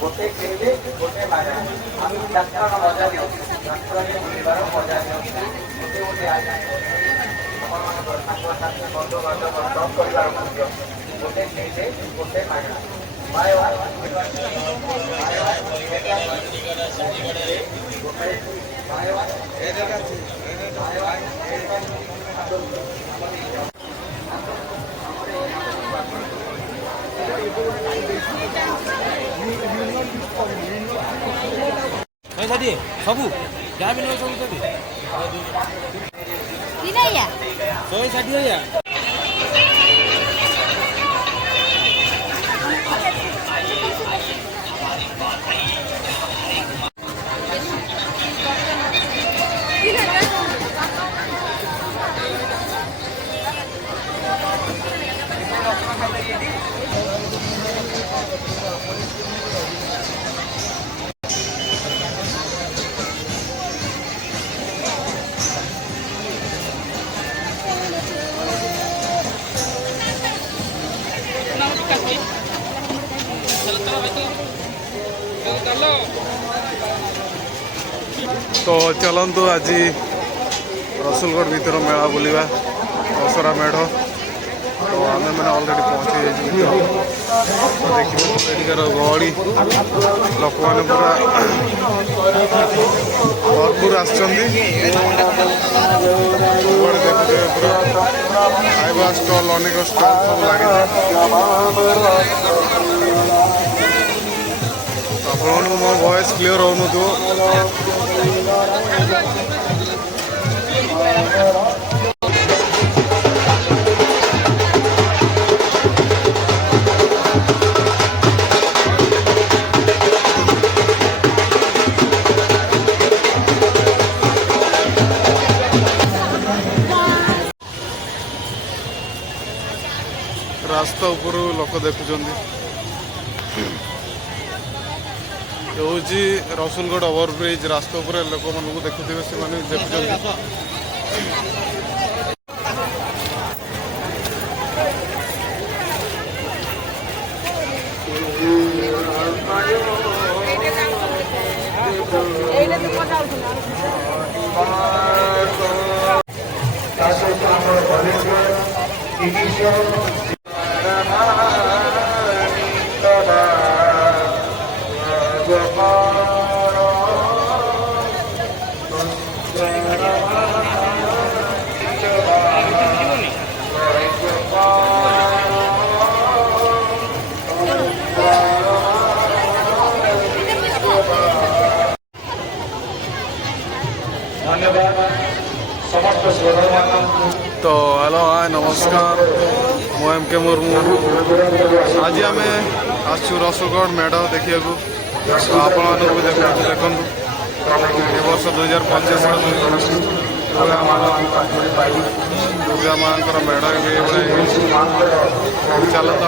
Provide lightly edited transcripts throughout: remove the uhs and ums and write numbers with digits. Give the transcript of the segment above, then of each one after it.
गोटे किणिले गोटे मागणा आम यात्रार मजा नि यात्रा बुलबार मजा नि गोटे गोटे बंधु बांधव सब परिवार गोटे किणिले गोटे मागणा bye bye tadi sabu jangan minum sabu tadi tidak ya soalnya tadi ya तो चलतु आज रसुलगढ़ भीतर मेला बुलवा दशहरा मेढ़ तो आम मैंने अलरेडी पहुँची देखिए गहली लोक मैंने पूरा भरपूर देखुए पूरा खाଇବା स्टल अनेक स्टल सब लगे आप मो वॉइस क्लियर हो रास्ता ऊपर लोक देखुं हूँ रसुलगढ़ ओवरब्रिज रास्ता उपर लोक मान देखुवे से देखुं तो हेलो हाय नमस्कार मु एम के मुर्मू आज आम आसु रसुलगढ़ मेढ़ देखा आपण भी देखु वर्ष 2025 दुर्गा माँ मेढ़ चलते आम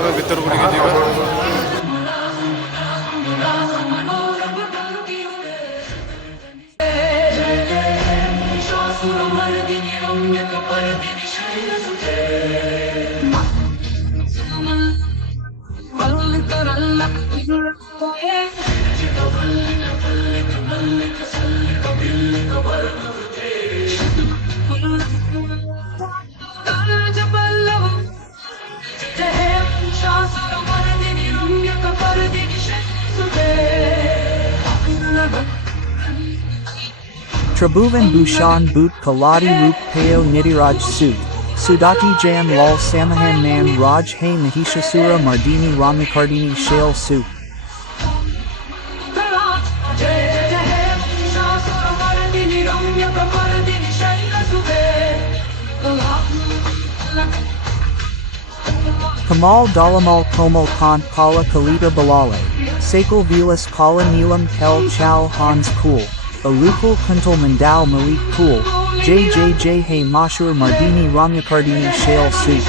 भर को जा Tribhuvan Bhushan Boot Kaladi Roop Payo Nitiraj Suit, Sudati Jan Lal Samahan Man Raj Hay Mahishasura Mardini Ramikardini Shale Suit. Kamal Dalamal Komal Kant Kala Kalita Balale, Sakal Vilas Kala Neelam Kel Chow Hans Kool, Arukul Kuntal Mandal Malik Kool, JJJ Hay Mashur Mardini Ramyakardini Shale Suit.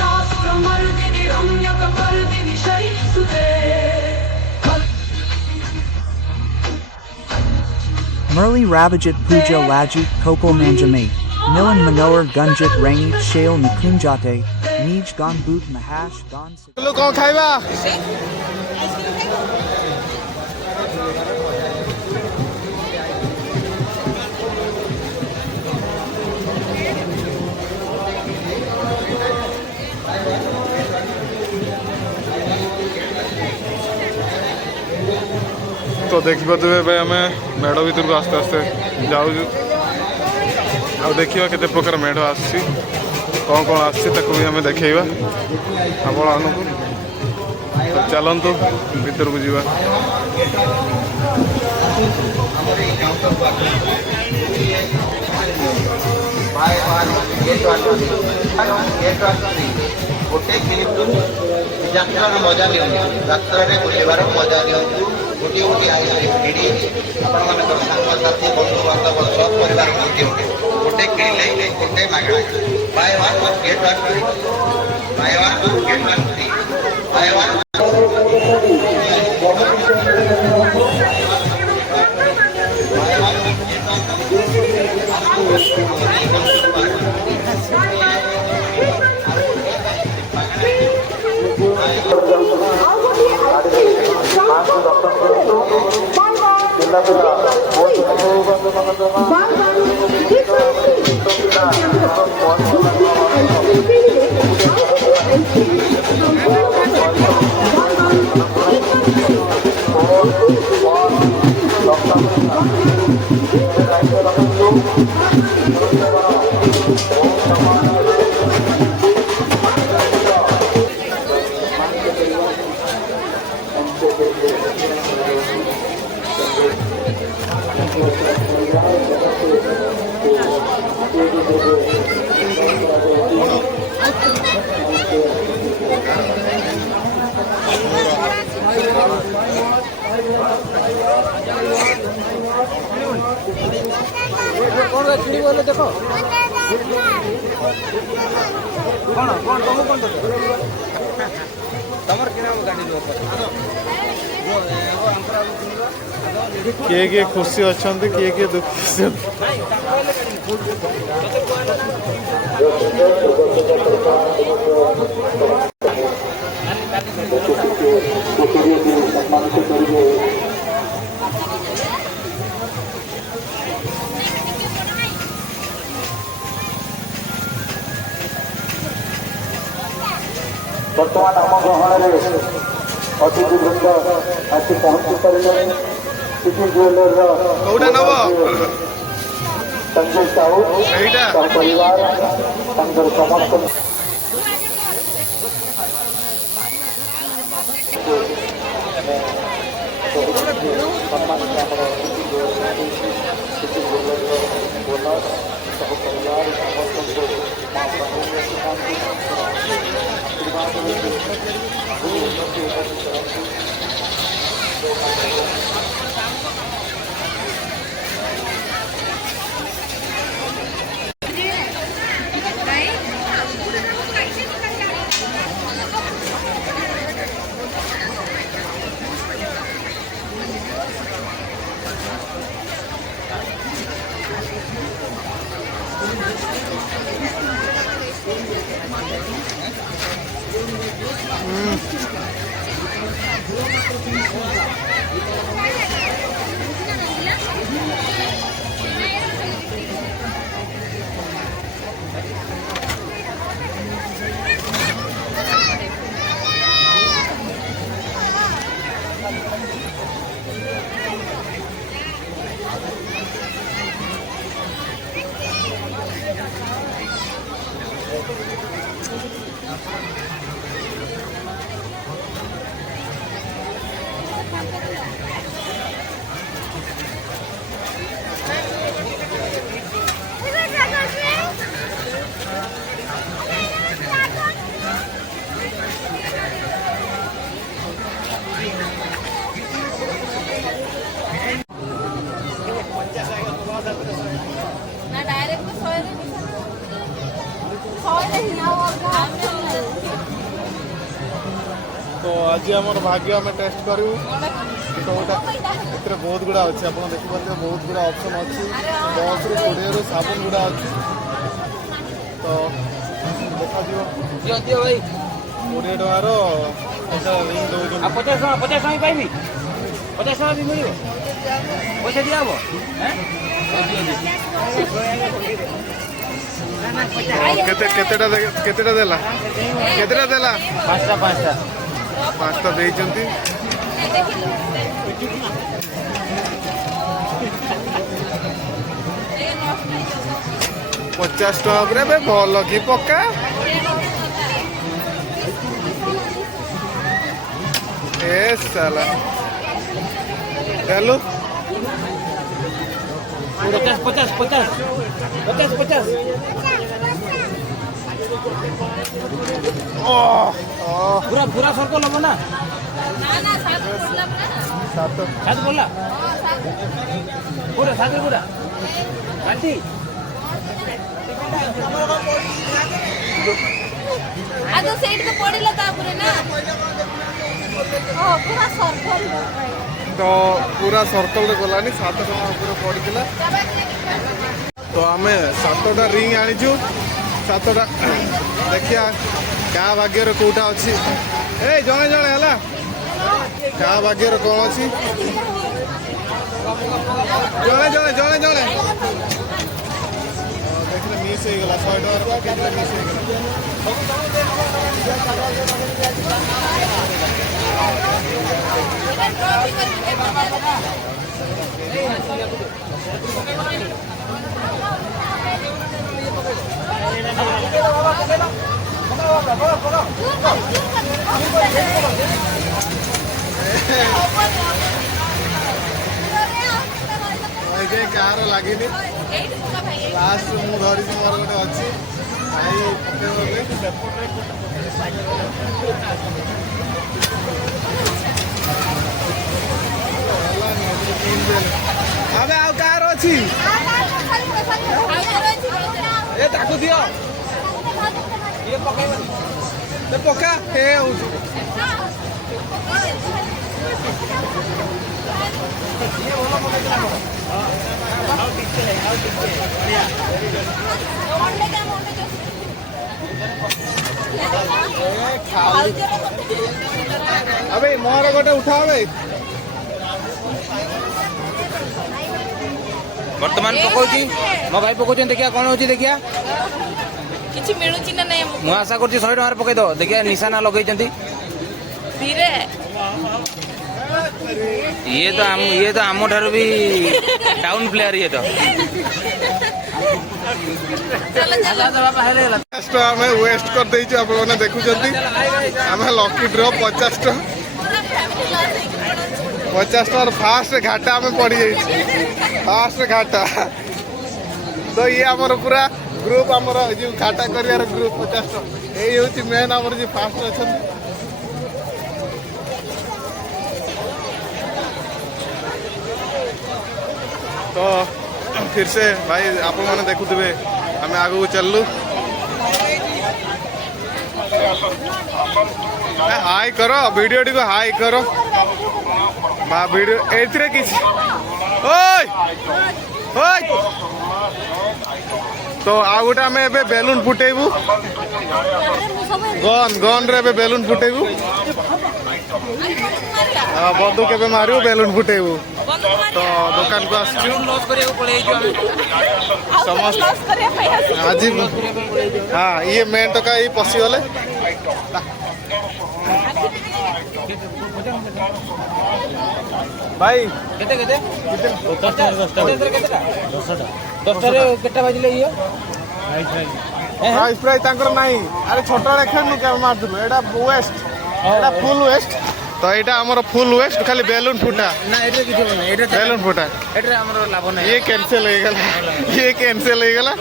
Murli Ravijit Puja Lajit Kopal Manjame, Milan Manohar Gunjit Rangit Shale Nikunjate, Nij Gonbut Mahash Gon. लोग कौन खाइबा तो देखिए भाई आम मेढ़ भर को आस्ते आस्ते जाऊँ देखा केते प्रकार मेढ़ आसी कौन कौन आसी भी आम देखा आपण चलतु भर को जीवा गोटे यात्रा मजा नियंतु यात्रा बुलवार मजा नियंतु गोटे गोटे आइसक्रीम किणी आपंकर सांगसाथी बंधु बांधव सब परिवार गोटे गोटे किणले गोटे मागणा buy one get one free buy one get one free buy one देखो किए खुशी अच्छा किए दुखी बर्तमान आम गहन अतिथि वृंद आसी पहुंची सारे सिटी ज्वेलर संजय साहू परिवार समस्त तो आज आम भाग्य आम टेस्ट करूँ ଭିତରେ ବହୁତ ଗୁଡ଼ା ଅଛି ଆପଣ ଦେଖିପାରୁଥିବେ ବହୁତ ଗୁଡ଼ା ଅପସନ୍ ଅଛି 10ରୁ 20ରୁ ସାବୁନ ଗୁଡ଼ା ଅଛି ତ ଦେଖାଯିବ 20 ଟଙ୍କାର ଏଇଟା ରିଙ୍ଗ ଦେଉଛନ୍ତି 50 ଟଙ୍କା ପାଇବି 50 ଟଙ୍କା ବି ମିଳିବ ପଇସା ଦିଆହବ କେତେଟା ଦେଲା 5ଟା ଦେଇଛନ୍ତି 50 ଟଙ୍କା ଉପରେ ଏବେ ଭଲ କି ପକ୍କା ଏ ସାଲା ଦେଲୁ 50 पूरा सर्कल हम ना सात बोला पूरा आंटी आगे सेट को पड़िला तापुरे ना पूरा सर्कल तो पूरा सर्कल रे गलानी 7 टका ऊपर पड़िला तो आमे 7टा रिंग आनिछु 7टा देखिया क्या भाग्य रे कोटा अछि ए जणे हला क्या भाग्य रे कोन अछि जणे देखले मिस हो गला 100 टका केतले मिस हो कार लगे लास्ट मु धरी मोर गोटे अच्छी अबे आउ कार अच्छी ए ताकू दियो ये पका हे अबे मोर गोटे उठा वर्तमान पकाउची मो भाई पकाउछन देखिया कोन होची देखिया किछि मिलुची ना नै मु आशा करछि 100 टका पकाई दो देखिया निशाना लगैचंती धीरे ये तो आम ठारू भी टाउन प्लेयर ये तो आम वेस्ट कर देइछु आप लोग देखुचंती आम लकी ड्रॉ 50 टका 50 टका फास्ट घाटा आम पड़ी जाइए फास्ट घाटा तो ये आमर पूरा ग्रुप आमर जो घाटा कर ग्रुप 50 टका यही हूँ मेन आमर जो फास्ट अच्छा तो फिर से भाई आप मैंने देखुवे आम आगू चलू हाई करो वीडियो टी को हाई करो वीडियो एथिरे किछि ओय ओय तो आ गोटे आम ए बेलून फुटेबू गन रे बेलून फुटेबू बंदूक के मारू बेलून फुटेबू तो दुकान को आसचु समस्त आज हाँ ये मेन टका ये पशिगले भाई केते 10 रे केटा बाजिले ये प्राइस प्राइस तांकर नाही अरे छोटा खेलनु के मार दु एटा वेस्ट एटा फुल वेस्ट तो एटा हमर फुल वेस्ट खाली बेलून फुटा ना एटे किछ नै एटे बेलून फुटा एटे हमर लाभ नै ये कैंसिल हो गला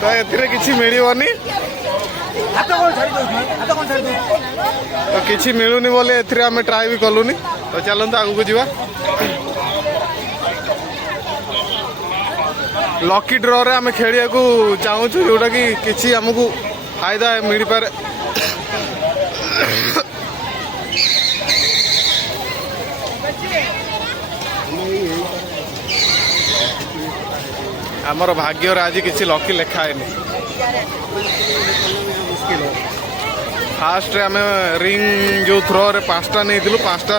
तो एथिरे किछि मिलिवनी हाथ कोन छाडी दो तो किछि मिलुनी बोले एथिरे हम ट्राई भी कलुनी तो चलंत आगु को जीवा लकी ड्रॉ रे आम खेलिया को चाहूँ जोटा कि किसी आमको फायदा मिल पारे आमर भाग्य आज किसी लकी लिखाए फास्ट आम रिंग जो थ्रो रे 5टा नहीं 5टा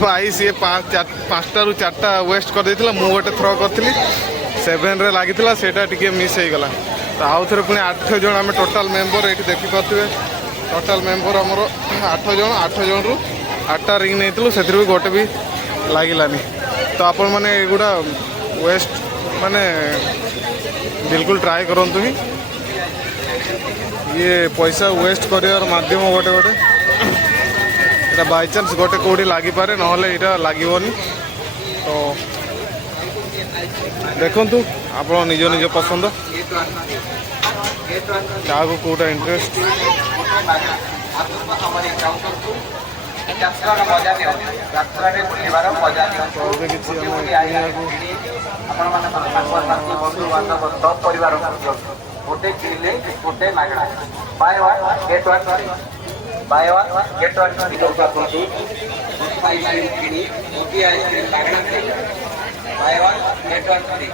भाई सी 5टा रू 4टा वेस्ट कर देथिला मु गोटे थ्रो करी 7 रे लगी सेटा टिके मिस हो गला तो आउ थे पुणी 8 जन आम टोटाल मेम्बर ये देखिपे टोटाल मेम्बर आमर 8 जन रु 8टा रिंग नहीं से भी गोटे भी लगिलानी तो आपण मैंने एगुड़ा वेस्ट माने बिल्कुल ट्राए करंतु ही ये पैसा वेस्ट कर माध्यम गोटे गोटे এটা বাই চান্স গোটে কোটি লাগিপারে নহলে এটা লাগিবনি তো দেখন্তু আপন নিজ নিজ পছন্দ কাহাକୁ কোটা ইন্টারেস্ট ଯାତ୍ରାର ମଜା ନିଅନ୍ତୁ ଯାତ୍ରାରେ ବୁଲିବାର ମଜା ନିଅନ୍ତୁ ଏବେ କିଛି ଆପଣମାନଙ୍କର ସାଙ୍ଗସାଥି ବନ୍ଧୁବାନ୍ଧବ ସବ ପରିବାର ଦିଅନ୍ତୁ ଗୋଟେ କିଣିଲେ ଗୋଟେ ମାଗଣା ବାୟ ୱାନ୍ ଗେଟ୍ ୱାନ୍ ବାୟ ୱାନ୍ ଗେଟ୍ ୱାନ୍ ବିକଳ୍ପ ଆସନ୍ତୁ ଗୋଟେ ଆଇସ୍କ୍ରିମ୍ କିଣି ଗୋଟିଏ ଆଇସ୍କ୍ରିମ୍ ମାଗଣା ଖାଇବେ ବାୟ ୱାନ୍ ଗେଟ୍ ୱାନ୍ ଫ୍ରି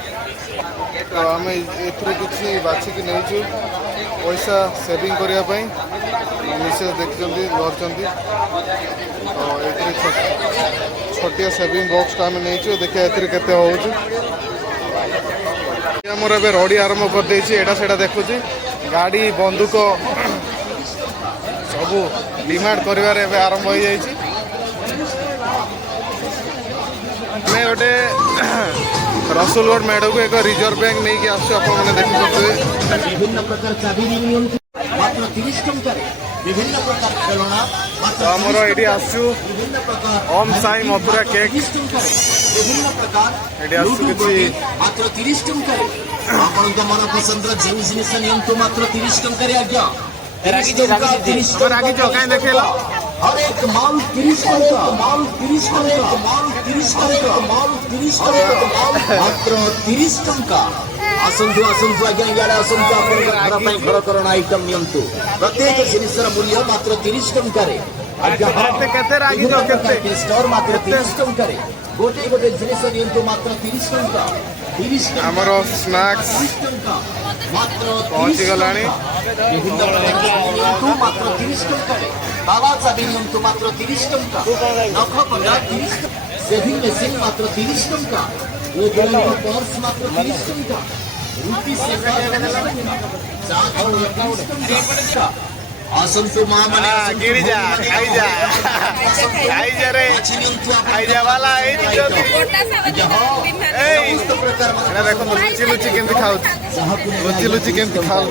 तो आम एथुरु किछि बाछिकी नेइछु पैसा सेविंग करिया पई मिसेस देखछंती करछंती तो एथुरु छोटिया सेविंग बॉक्स टा हम नेइछु देखिया एथुरु केते होउछु हमर एबे रडी आरंभ कर देछि एटा सेटा देखुछि गाड़ी बंदूक सबू डिमांड करिवार एबे आरंभ हो जाइछि मैं गोटे रसुलगढ़ मेढ़ को एक रिजर्व बैंक नहीं कि आसु आप देखिए विभिन्न प्रकार चाबी मात्र 30 टंका विभिन्न प्रकार खेलना तो आमर ये आसु ओम साई मथुरा केक विभिन्न प्रकार ये आसु किछि मात्र 30 टंका आपन मन पसंद जो जिनिस नियंतु मात्र 30 टंका रे आज्ञा रागी जो कहीं देखेला हर एक माल 30 टंका माल 30 टंका माल 30 टंका माल 30 टंका मात्र 30 टंका आसंतु आसंतु आज्ञा याडा आसंतु आपन घर पई घर करण आइटम नियंतु प्रत्येक जिनिसर मूल्य मात्र 30 टंका रे आज्ञा केते रागी जो केते स्टोर मात्र 30 टंका रे गोटे गोटे जिनिस नियंतु मात्र 30 टंका 30 टंका हमरो स्नैक्स 30 टंका मात्र पहुंची गलानी विभिन्न प्रकार नियंतु मात्र 30 टंका रे बाबा चाबी नियंतु मात्र 30 टंका नख पंडा 30 टंका सेविंग मशीन मात्र 30 टंका ओजन पर्स मात्र 30 टंका रुपी सेवा 30 टंका आसंतु मां माने गिरी जा खाई जा रे खाई जा वाला ए जल्दी गोटा सावध ए एना देखो लुचि लुचि केमति खाउ लुचि लुचि केमति खाउ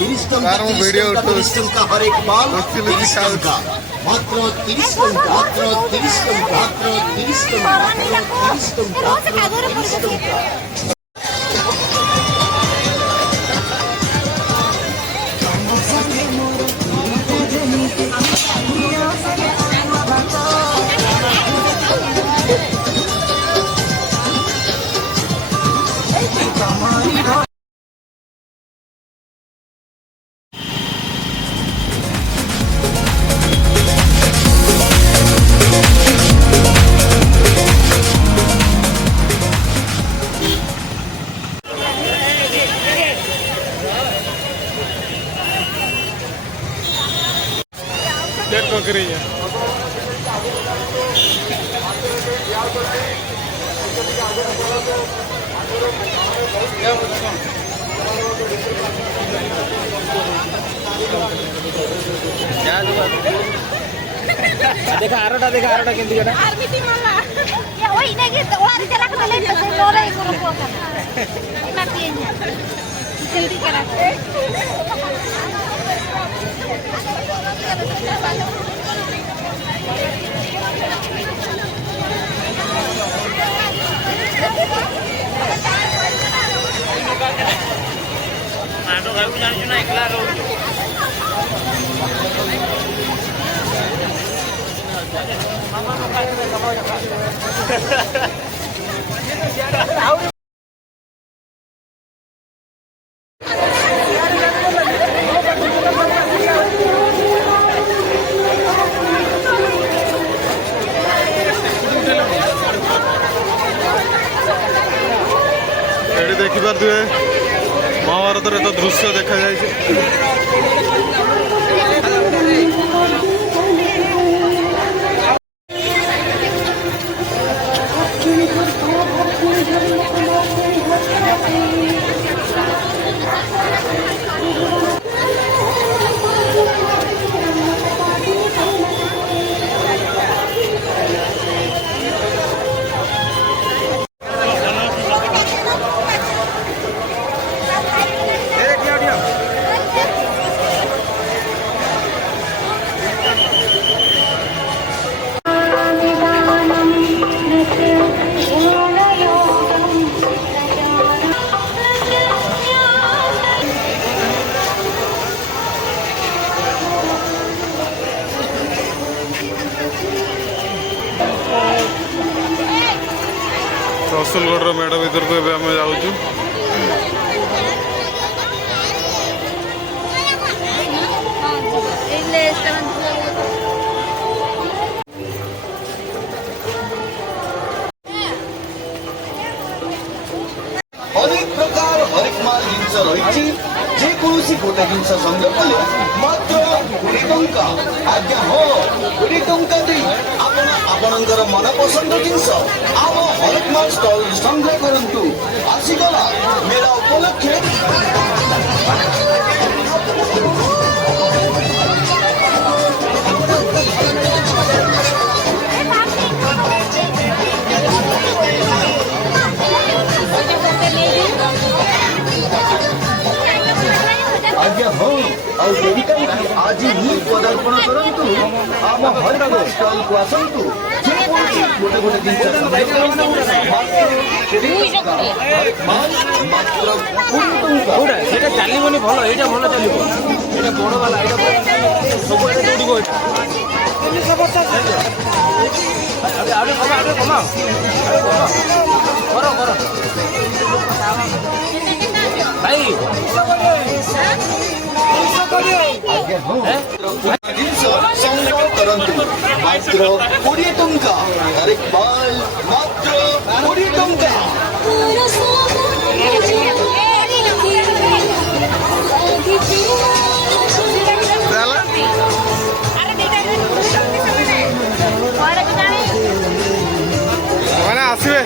30 टंका तार मु वीडियो 30 टंका हर एक माल लुचि लुचि 30 टंका मात्र 30 टंका मात्र 30 टंका मात्र 30 टंका मात्र 30 टंका डेट को करी है देखा आरोटा केंती गटा आरबीटी माला या ओई नेगे ओरी चला के ले से लोरे करो पोका इना पिएnya जल्दी करा आटो गाऊ जानिछु ना एकला रहू ଦେଖିପାରୁଥିବେ ମହାଭାରତର ଏକ ଦୃଶ୍ୟ ଦେଖାଯାଇଛି। ରସୁଲଗଡ଼ର ମେଢ଼ ଭିତରକୁ ଏବେ ଆମେ ଯାଉଛୁ। अनेक प्रकार हरेक माल जिनस रही जेकोसी गोटे जिनस संग्रह कले मात्र 20 टंका। आज्ञा हो 20 टंका दे आपणकर मन पसंद जिनस आम हरेक माल स्टल संग्रह करंतु। आसीगला मेरा उपलक्षे आज्ञा हो और देवी आज ही पदार्पण करंतु। आम हरेक स्टल को आसंतु जेकोसी गोटे गोटे जिनस संग्रह करंतु। मात्र 20 टंका। সেটা চালিবনি ভালো, এইটা ভালো চালিব, এটা বড় বালা, এটা সবু এটা দৌড়িব, এটা 350। আরে কমা, আরে কমা, করো করো ভাই। आज्ञा हो जिनस संग्रह करंतु मात्र 20 टंका। हरेक माल मात्र 20 टंका। ମାନେ ଆସିବେ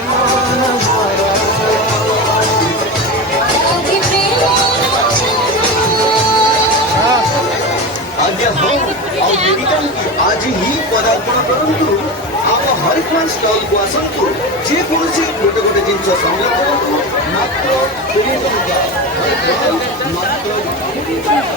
आज्ञा हो और देविका आज ही पदार्पण करंतु। आम हरेक माल स्टल को आसंतु जेकोसी गोटे गोटे जिनस संग्रह करंतु। मात्र 20 टंका। हरेक माल मात्र 20 टंका।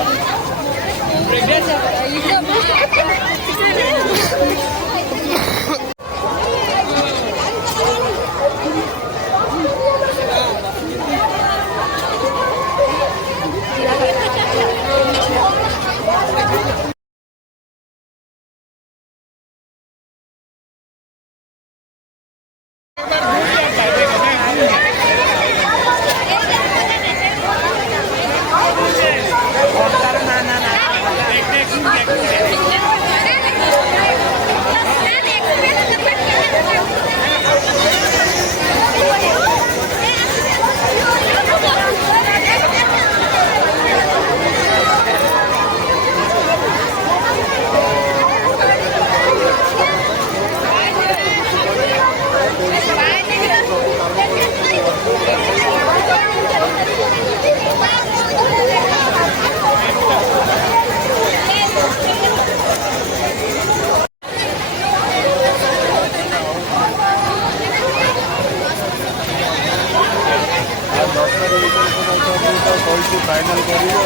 फाइनल करिए।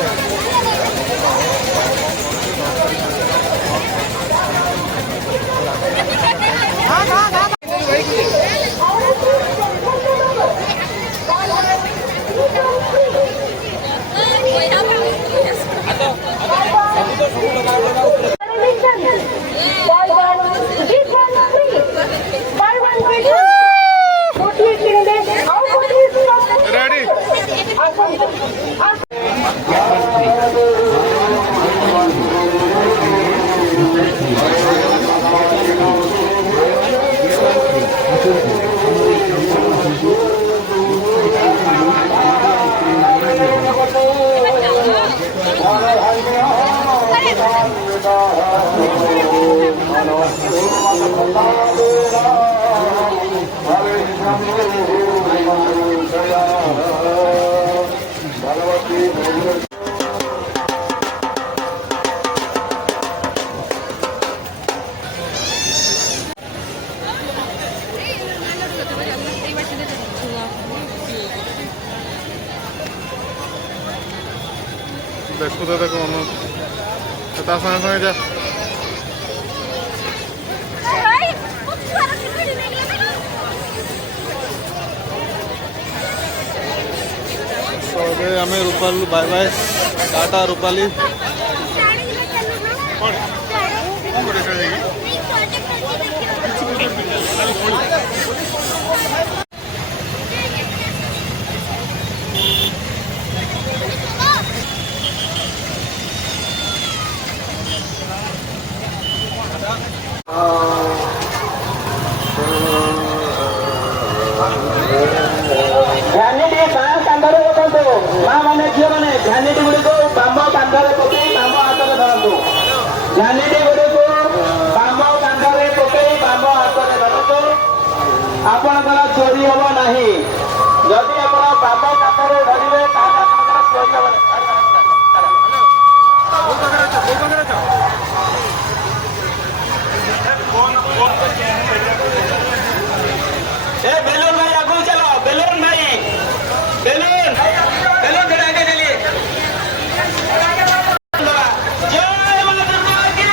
देखु तो देखो ता संगे संगे जा तो आम Rupali bye bye tata Rupali vanity ବାଁ କାନ୍ଧରେ ରଖନ୍ତୁ। ମା ମାନେ ଝିଅ ମାନେ ଭ୍ୟାନିଟି ଗୁଡ଼ିକୁ ବାମ କାନ୍ଧରେ ପକେଇ ବାମ ହାତରେ ଧରନ୍ତୁ। ଭ୍ୟାନିଟି ଗୁଡ଼ିକୁ ବାମ କାନ୍ଧରେ ପକେଇ ବାମ ହାତରେ ଧରନ୍ତୁ। ଆପଣଙ୍କର ଚୋରି ହେବ ନାହିଁ। ଯଦି ଆପଣ ବାମ କାନ୍ଧରେ ଧରିବେ ତାହେଲେ ଆପଣଙ୍କର ଚୋରି ହେବ ନାହିଁ। बेलून भाई आगू चलो बेलून भाई बेलून बेलून चढ़ा के चलिए जय मां दुर्गा की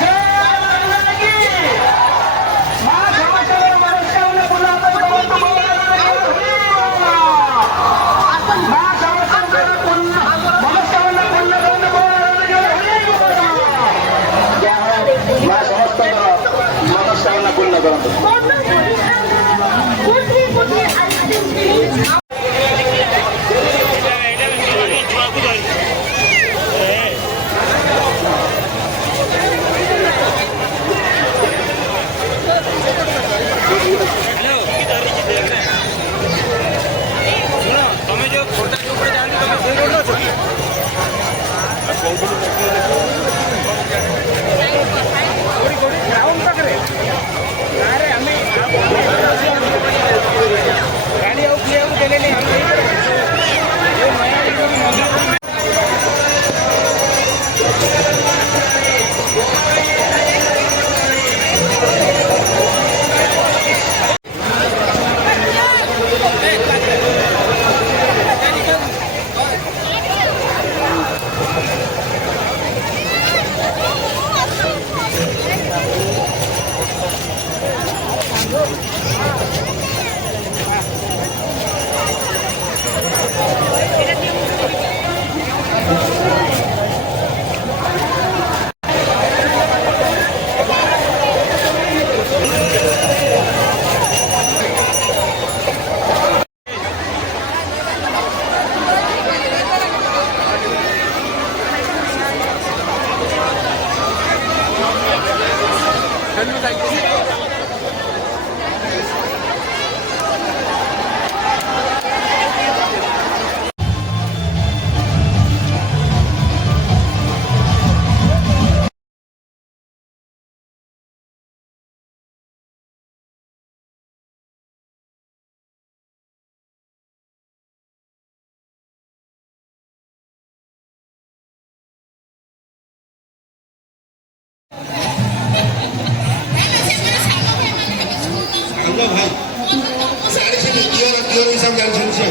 जय मां दुर्गा की मां समस्त मनस्कामना पूर्ण करो मां समस्त मनस्कामना पूर्ण करो मां समस्त मनस्कामना पूर्ण करो तुम्हें जो खोटा के ऊपर जाने तुम्हें से रोड लो ग्राउंड तक रे अरे हमें गाड़ी आओ किए आओ देले नहीं हम ये नया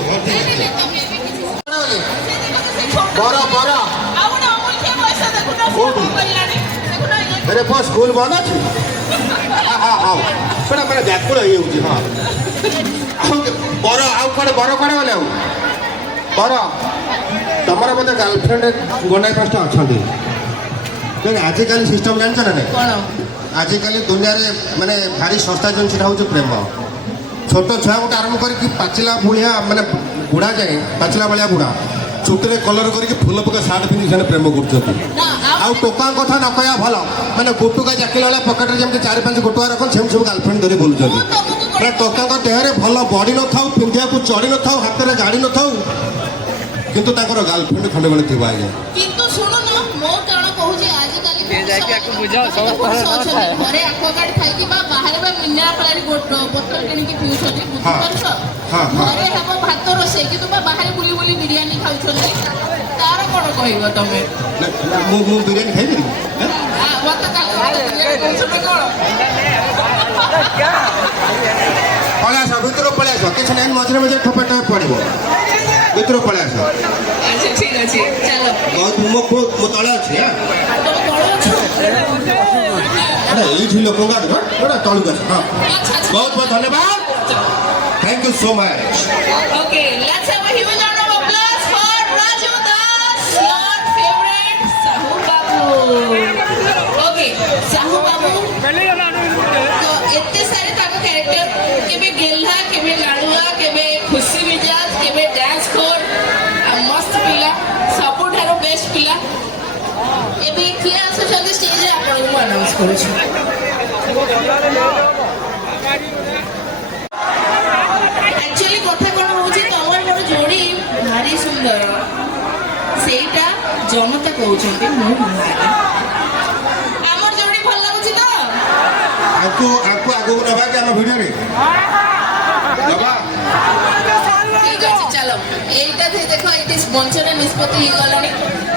मंदिर अरे बस स्कूल बंद अच्छे हाँ हाँ शोना मैंने व्याकुल हो हाँ बर आउ कड़े बर कड़े गले बर तुम मतलब गर्लफ्रेंड गोटे पाँचटा अच्छा आजिकल सिस्टम जान ना आजिकल दुनिया माने भारी सस्ता जिनसा हूँ प्रेम छोट छुआ गोटे आरंभ करके पाचिला बुढ़िया माने बुढ़ा जाए पाचिला भाया बुढ़ा चुटी कलर करके फुल पका सार्ट पिंधि से प्रेम कर टोका कथा न कह भल मैंने गुटुका जाकिला वाला पकेट जमी 4-5 गुटुआ रख से सब गर्लफ्रेंड धरी बुलूँ टोका देहरे भल बड़ी न था पिंधा को चढ़ी न था हाथ में गाड़ी न था किंतु गर्लफ्रेंड खंडे बड़े थी आज्ञा किंतु सुनो ना मो कण कहूची आजिकल ଯାଇକି ଆକୁ ବୁଝାଅ ସମସ୍ତଙ୍କର ନ ଥାଏ ଘରେ ଆକ୍ୱାଗାର୍ଡ ଖାଇକି ବା ବାହାରେ ବା ମିନେରାଲ ପାଣି ବୋତଲ କିଣିକି ପିଉଛନ୍ତି ବୁଝିପାରୁଛ ଘରେ ହେବ ଭାତ ରୋଷେଇ କିନ୍ତୁ ବା ବାହାରେ ବୁଲି ବୁଲି ବିରିୟାନୀ ଖାଉଛନ୍ତି ତାର କ'ଣ କହିବ ତମେ ମୁଁ ବିରିୟାନୀ ଖାଇପାରିବି ମତେ କ'ଣ ପଳେଇ ଆସ ଭିତରକୁ ପଳେଇ ଆସ କିଛି ନାହିଁ ମଝିରେ ମଝିରେ ଠୋପେ ଠୋପେ ପଡ଼ିବ ଭିତରକୁ ପଳେଇ ଆସ ଆଚ୍ଛା ଠିକ ଅଛି ଚାଲ ମୁଁ ତଳେ ଅଛି ଏଇଠି ଲୋକଙ୍କ ତଳକୁ ଆସ ହଁ ବହୁତ ବହୁତ ଧନ୍ୟବାଦ thank you so much Okay, let's have a huge round of applause for Raju Das, your favorite Sahu Babu. Okay, Sahu Babu. तो इतने सारे ताको कैरेक्टर केबे गेल्हा केबे लाडुआ केबे खुशी मिजाज केबे डांस खोर मस्त पिला सबु ठारो बेस्ट पिला एबे किए आसुछन्ती स्टेज रे आपण को अनाउंस करू छु एक्चुअली कथा कोन होची तमर मोर जोड़ी भारी सुंदर सेटा जनता कहउछन्ती मु भागा हमर जोड़ी भल लागुची तो आपको आगू नभा कि आम भिडियो नभा ठीक আছে চলো এইটা দেখো এটি স্পন্সরের নিষ্পত্তি হয়ে গলানি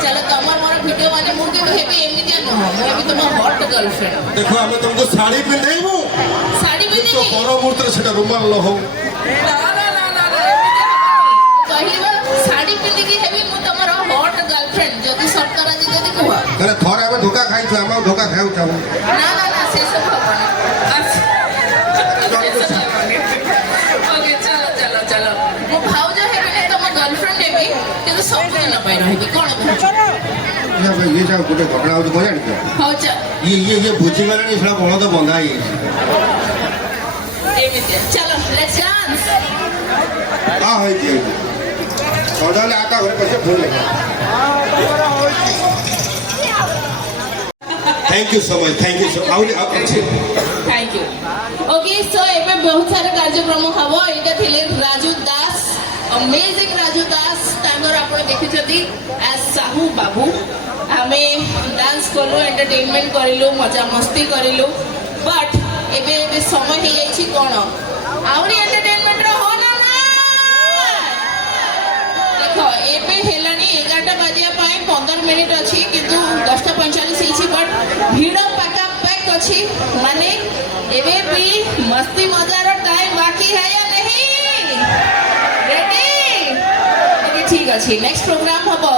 চলো তোমার মোর ভিডিও মানে মু কিন্তু হেবি এমনিতে নহ মু হেবি তোমার হট গার্লফ্রেন্ড देखो आम तुमको साड़ी पिंधाइबू শাড়ি পিন্ধি तो पर मुहूर्त सेटा रुमाल न हो না কহিবা শাড়ি পিন্ধি কি হেবি মু তোমার হট গার্লফ্রেন্ড যদি সরকার আজি যদি কহ তাহলে থরে আমি ধোকা খাইছো আমি ধোকা খাইও চাহু না সে সব হবনি আচ্ছা ওকে চলো মু ভাউজ হেবি না তোমার গার্লফ্রেন্ড হেবি কিন্তু সব দিন পাই রহিবি কোন ये सब गोटे घटना होती कौन जानी ভাউজ ये बुझी गलानी सेटा बण तो बंधा है एमिति चलो लेट्स डांस हाँ है जी सदाले आता घर कैसे फोन लगा थैंक यू सो मच अच्छे थैंक यू ओके सो एबे बहुत सारे कार्यक्रम हबो एटा थिले राजू दास अमेजिंग राजू दास तांगर आपण देखिछथि एज साहू बाबू हमें डांस करलो एंटरटेनमेंट करिलो मजा मस्ती करिलो बट एबे समय हे जाइछि कोन आउरी एंटरटेनमेंट रो हो ना देखो एबे हेलानी 11टा बाजिया पाई 15 मिनिट अछि किंतु 10:45 हेछि बट भीड़ पाका पैक अछि माने एबे भी मस्ती मजार टाइम बाकी है या नहीं रेडी ओके ठीक अछि नेक्स्ट प्रोग्राम हबो